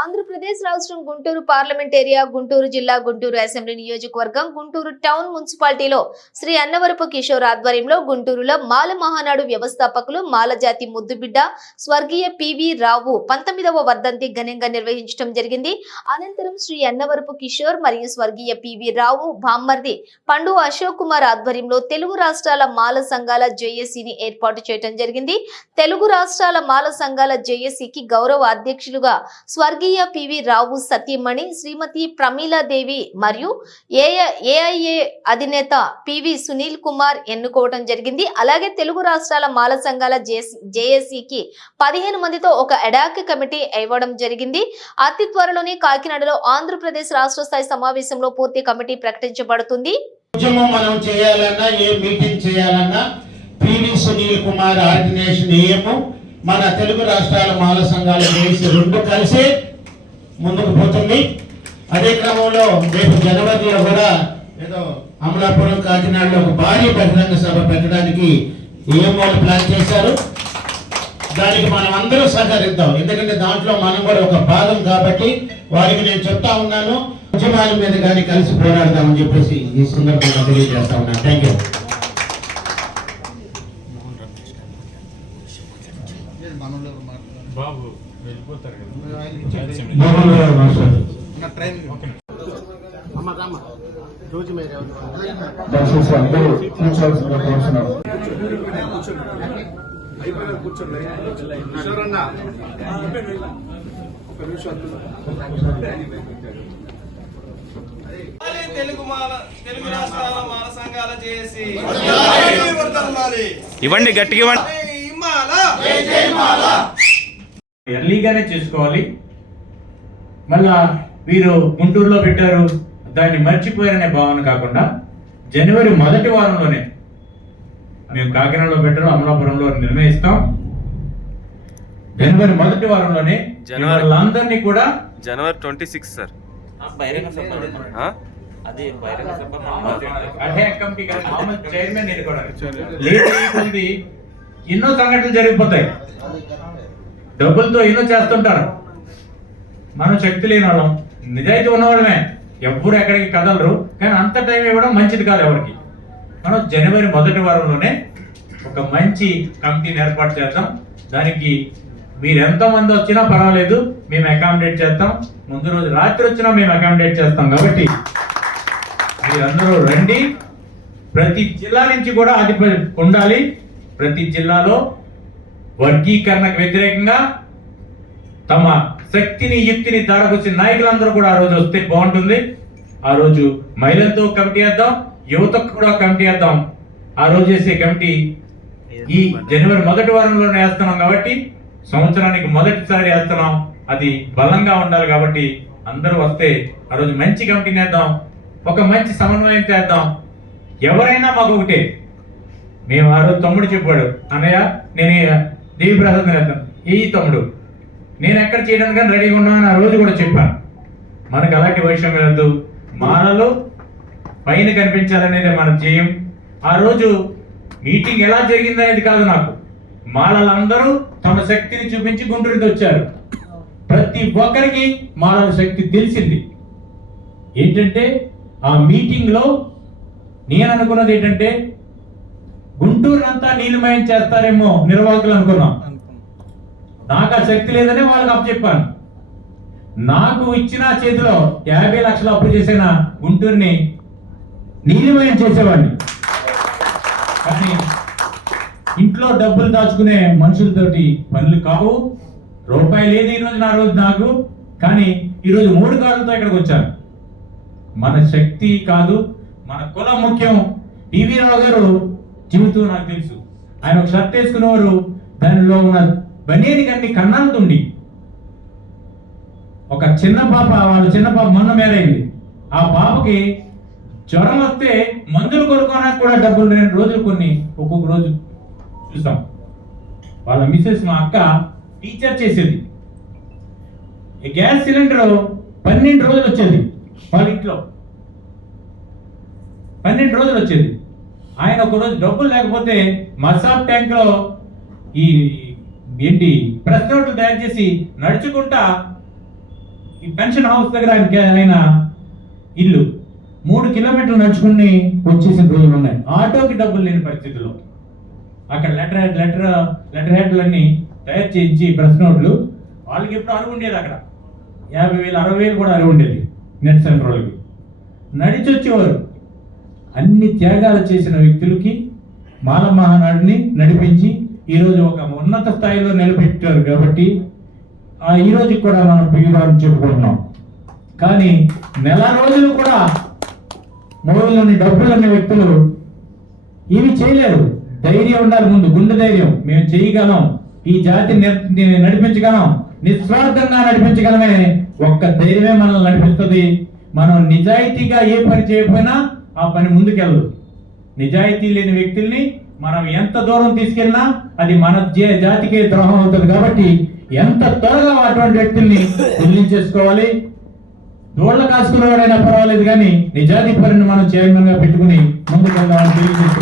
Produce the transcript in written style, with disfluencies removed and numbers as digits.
ఆంధ్రప్రదేశ్ రాష్ట్రం Guntur parliament area, Guntur జిల్లా, Guntur assembly నియోజకవర్గం, గుంటూరు టౌన్ మున్సిపాలిటీలో శ్రీ అన్నవరపు కిషోర్ ఆధ్వర్యంలో గుంటూరులో మాల మహానాడు వ్యవస్థాపకులు మాలజాతి ముద్దుబిడ్డ స్వర్గీయ పివి రావు 19వ వర్ధంతి ఘనంగా నిర్వహించడం జరిగింది. అనంతరం శ్రీ అన్నవరపు కిషోర్ మరియు స్వర్గీయ పివి రావు బామ్మర్ది పండు అశోక్ కుమార్ ఆధ్వర్యంలో తెలుగు రాష్ట్రాల మాల సంఘాల జేఏసీని ఏర్పాటు చేయడం జరిగింది. తెలుగు రాష్ట్రాల మాల సంఘాల జేఏసీకి గౌరవ అధ్యక్షులుగా స్వర్గీయ పివి రావు సతీమణి శ్రీమతి ప్రమీలాదేవి మరియు ఏఐఏ అధినేత పివి సునీల్ కుమార్ ఎన్నుకోవడం జరిగింది. అలాగే తెలుగు రాష్ట్రాల మాల సంఘాల జేఏసీకి 15 మందితో ఒక ఎడాక్ కమిటీ ఇవ్వడం జరిగింది. అతి త్వరలోనే కాకినాడలో ఆంధ్రప్రదేశ్ రాష్ట్ర స్థాయి సమావేశంలో పూర్తి కమిటీ ప్రకటించబడుతుంది. మనం చేయాలన్నా ఏ మీటింగ్ చేయాలన్నా పివి సునీల్ కుమార్ ఆర్గనైజేషన్ నియమం మన తెలుగు రాష్ట్రాల మాల సంఘాల జేఏసీ రెండు కలిసి ముందుకు పోతుంది. అదే క్రమంలో రేపు జనవరిలో కూడా ఏదో అమలాపురం కాకినాడలో ఒక భారీ బహిరంగ సభ పెట్టడానికి ఏమోలు ప్లాన్ చేశారు. దానికి మనం అందరూ సహకరిద్దాం, ఎందుకంటే దాంట్లో మనం కూడా ఒక భాగం కాబట్టి వారికి నేను చెప్తా ఉన్నాను, ఉద్యమాల మీద కానీ కలిసి పోరాడదామని చెప్పేసి ఈ సందర్భంగా తెలియజేస్తా ఉన్నాను. Thank you. బాబు వెళ్ళిపోతారు తెలుగు రాష్ట్రాల మాల సంఘాల జేఏసీ ఇవ్వండి, గట్టిగా ఇవ్వండి. ఎర్లీగానే చేసుకోవాలి. మళ్ళా వీరు గుంటూరులో పెట్టారు, దాన్ని మర్చిపోయారనే భావన కాకుండా జనవరి 1వ వారంలోనే మేము కాకినాడలో పెట్టడం, అమలాపురంలో నిర్ణయిస్తాం. జనవరి 1వ వారంలోనే వాళ్ళందరినీ కూడా జనవరి 26 సార్ చైర్మన్ ఎన్నో సంఘటనలు జరిగిపోతాయి. డబ్బులతో ఎన్నో చేస్తుంటారు. మనం శక్తి లేని వాళ్ళం, నిజాయితీ ఉన్నవాళ్ళమే, ఎవ్వరు ఎక్కడికి కదలరు. కానీ అంత టైం ఇవ్వడం మంచిది కాదు ఎవరికి. మనం జనవరి 1వ వారంలోనే ఒక మంచి కమిటీని ఏర్పాటు చేద్దాం. దానికి మీరు ఎంతమంది వచ్చినా పర్వాలేదు, మేము అకామిడేట్ చేస్తాం. ముందు రోజు రాత్రి వచ్చినా మేము అకామిడేట్ చేస్తాం. కాబట్టి మీరందరూ రండి. ప్రతి జిల్లా నుంచి కూడా అది ఉండాలి. ప్రతి జిల్లాలో వర్గీకరణకు వ్యతిరేకంగా తమ శక్తిని, యుక్తిని తారకొచ్చిన నాయకులందరూ కూడా ఆ రోజు వస్తే బాగుంటుంది. ఆ రోజు మహిళలతో కమిటీ వేద్దాం, యువతకు కూడా కమిటీ వేద్దాం. ఆ రోజు చేసే కమిటీ ఈ జనవరి 1వ వారంలోనే వేస్తున్నాం కాబట్టి, సంవత్సరానికి మొదటిసారి వేస్తున్నాం. అది బలంగా ఉండాలి కాబట్టి అందరూ వస్తే ఆ రోజు మంచి కమిటీని వేద్దాం, ఒక మంచి సమన్వయం చేద్దాం. ఎవరైనా మాకు ఒకటే. మేము ఆ రోజు తమ్ముడు చెప్పాడు, అన్నయ్య నేను దేవి ప్రసాద్ వేస్తాను, ఏ తమ్ముడు నేను ఎక్కడ చేయడానికి కానీ రెడీగా ఉన్నామని ఆ రోజు కూడా చెప్పాను. మనకు అలాంటి వైషమ్యం వెళ్ళదు. మాలలో పైన కనిపించాలనేది మనం చేయం. ఆ రోజు మీటింగ్ ఎలా జరిగిందనేది కాదు నాకు, మాలలందరూ తమ శక్తిని చూపించి గుంటూరుకి వచ్చారు. ప్రతి ఒక్కరికి మాలల శక్తి తెలిసింది. ఏంటంటే ఆ మీటింగ్ లో నేను అనుకున్నది ఏంటంటే గుంటూరు అంతా నీలిమయం చేస్తారేమో నిర్వాహకులు అనుకున్నాం. నాకు ఆ శక్తి లేదని వాళ్ళకి అప్పచెప్పాను. నాకు ఇచ్చిన చేతిలో 50 లక్షలు అప్పు చేసిన గుంటూరుని నీలిమయం చేసేవాడిని. కానీ ఇంట్లో డబ్బులు దాచుకునే మనుషులతోటి పనులు కావు. రూపాయి లేదు ఈరోజు నా రోజు నాకు. కానీ ఈరోజు 3 కాళ్ళతో ఇక్కడికి వచ్చాను. మన శక్తి కాదు, మన కులం ముఖ్యం. పివి రావు గారు జీవితం నాకు తెలుసు. ఆయన ఒక షర్ట్ వేసుకునేవారు, దానిలో ఉన్న బనేని అన్ని కన్నాలతుండి. ఒక చిన్న పాప, వాళ్ళ చిన్న పాప మొన్న మేరైంది. ఆ పాపకి జ్వరం వస్తే మందులు కొనుక్కోడానికి కూడా డబ్బులు లేని రోజులు కొన్ని ఒక్కొక్క రోజు చూసాం. వాళ్ళ మిస్సెస్ మా అక్క టీచర్ చేసేది. గ్యాస్ సిలిండర్ 12 రోజులు వచ్చేది వాళ్ళ ఇంట్లో, 12 రోజులు వచ్చేది. ఆయన ఒకరోజు డబ్బులు లేకపోతే మసాబ్ ట్యాంక్ లో ఈ ఏంటి ప్రెస్ నోట్లు తయారు చేసి నడుచుకుంటా ఈ పెన్షన్ హౌస్ దగ్గర ఆయన ఇల్లు 3 కిలోమీటర్లు నడుచుకుని వచ్చేసిన రోజులు ఉన్నాయి. ఆటోకి డబ్బులు లేని పరిస్థితుల్లో అక్కడ లెటర్ హెడ్లన్నీ తయారు చేయించి ప్రెస్ నోట్లు వాళ్ళకి ఎప్పుడు అరువు ఉండేది. అక్కడ 50,000 60,000 కూడా అరువు ఉండేది. నెట్ సెంటర్ వాళ్ళకి నడిచి వచ్చేవారు. అన్ని త్యాగాలు చేసిన వ్యక్తులకి మాల మహానాడిని నడిపించి ఈరోజు ఒక ఉన్నత స్థాయిలో నిలబెట్టారు. కాబట్టి ఈ రోజుకి కూడా మనం బిగిరాని చెప్పుకుంటున్నాం. కానీ నెల రోజులు కూడా మొబైల్లోని డబ్బులు అనే వ్యక్తులు ఇవి చేయలేరు. ధైర్యం ఉండాలి, ముందు గుండె ధైర్యం. మేము చేయగలం, ఈ జాతిని నడిపించగలం, నిస్వార్థంగా నడిపించగలమే ఒక్క ధైర్యమే మనల్ని నడిపిస్తుంది. మనం నిజాయితీగా ఏ పని చేయకపోయినా ఆ పని ముందుకెళ్ళదు. నిజాయితీ లేని వ్యక్తుల్ని మనం ఎంత దూరం తీసుకెళ్ళినా అది మన జాతికే ద్రోహం అవుతుంది. కాబట్టి ఎంత త్వరగా అటువంటి వ్యక్తుల్ని వదిలించేసుకోవాలి. దోళ్ల కాసుకునేవాడైనా పర్వాలేదు, కానీ నిజాయితీ పనిని మనం చైర్మన్ గా పెట్టుకుని ముందుకు వెళ్దామని తెలియజేస్తున్నాం.